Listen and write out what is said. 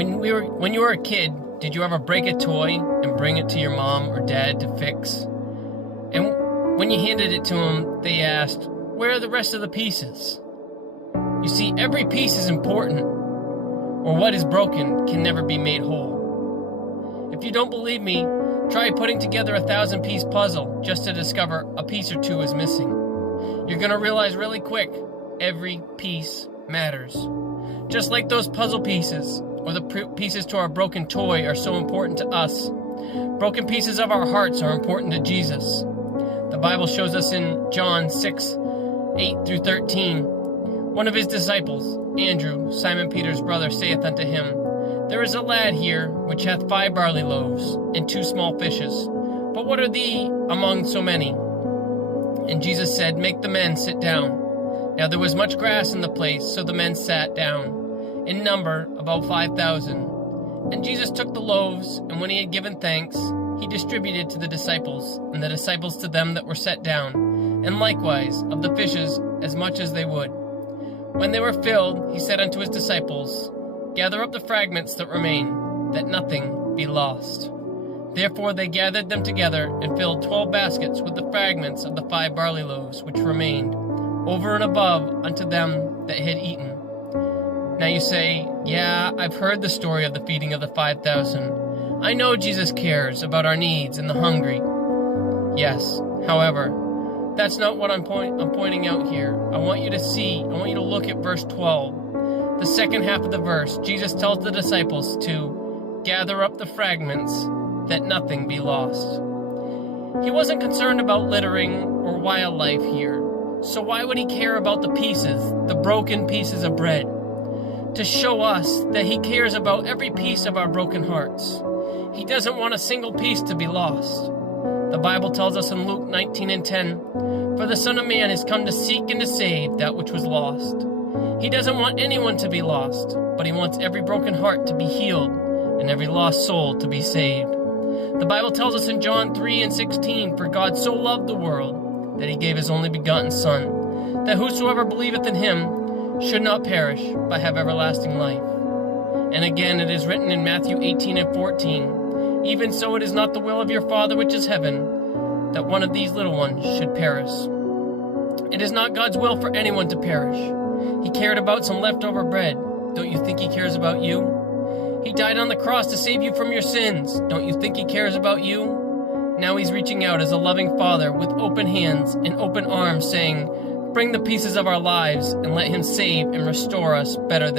When you were a kid, did you ever break a toy and bring it to your mom or dad to fix? And when you handed it to them, they asked, "Where are the rest of the pieces?" You see, every piece is important, or what is broken can never be made whole. If you don't believe me, try putting together a 1,000-piece puzzle just to discover a piece or two is missing. You're going to realize really quick, every piece matters. Just like those puzzle pieces, or the pieces to our broken toy are so important to us, broken pieces of our hearts are important to Jesus. The Bible shows us in John 6:8-13, one of his disciples, Andrew, Simon Peter's brother, saith unto him, There is a lad here which hath 5 barley loaves and 2 small fishes. But what are thee among so many? And Jesus said, Make the men sit down. Now there was much grass in the place, so the men sat down, in number about 5,000. And Jesus took the loaves, and when he had given thanks, he distributed to the disciples, and the disciples to them that were set down, and likewise of the fishes as much as they would. When they were filled, he said unto his disciples, Gather up the fragments that remain, that nothing be lost. Therefore they gathered them together, and filled 12 baskets with the fragments of the 5 barley loaves which remained, over and above unto them that had eaten. Now you say, Yeah, I've heard the story of the feeding of the 5,000. I know Jesus cares about our needs and the hungry. Yes, however, that's not what I'm pointing out here. I want you to look at verse 12. The second half of the verse, Jesus tells the disciples to gather up the fragments, that nothing be lost. He wasn't concerned about littering or wildlife here. So why would he care about the pieces, the broken pieces of bread? To show us that he cares about every piece of our broken hearts. He doesn't want a single piece to be lost. The Bible tells us in Luke 19:10, For the Son of Man is come to seek and to save that which was lost. He doesn't want anyone to be lost, but he wants every broken heart to be healed and every lost soul to be saved. The Bible tells us in John 3:16, For God so loved the world that he gave his only begotten Son, that whosoever believeth in him should not perish, but have everlasting life. And again it is written in Matthew 18:14, Even so it is not the will of your Father which is heaven, that one of these little ones should perish. It is not God's will for anyone to perish. He cared about some leftover bread. Don't you think he cares about you? He died on the cross to save you from your sins. Don't you think he cares about you? Now he's reaching out as a loving Father with open hands and open arms saying, Bring the pieces of our lives and let him save and restore us better than